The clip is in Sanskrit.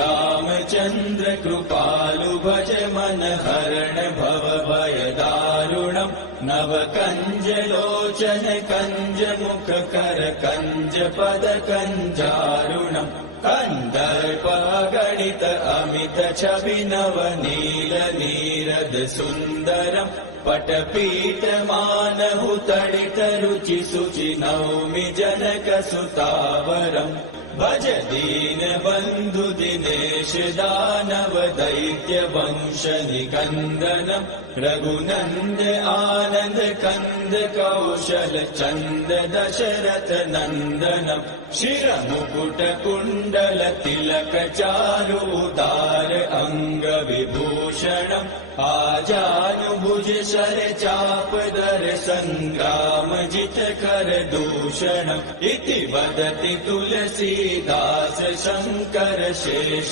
रामचन्द्र कृपालु भज मन हरण भव भय दारुणम् नव कंज लोचन कंज मुख कर कंज पद कंजारुणम् कंदर्प गणित अमित छवि नव नील नीरद सुन्दरम् पटपीठ मानहु तडित रुचि सुचि नौमि जनक सुतावरम् भज दीन बंधु दिनेश दानव दैत्य वंश निकंदनम् रघुनंद आनंद कंद कौशल चंद दशरथ नंदनम् शिर मुकुट कुंडल तिलक चारु उदार अंग विभूषणम् आजानुभुज शर चाप दर संग्राम जित कर दूषणम् इति वदति तुलसीदास शंकर शेष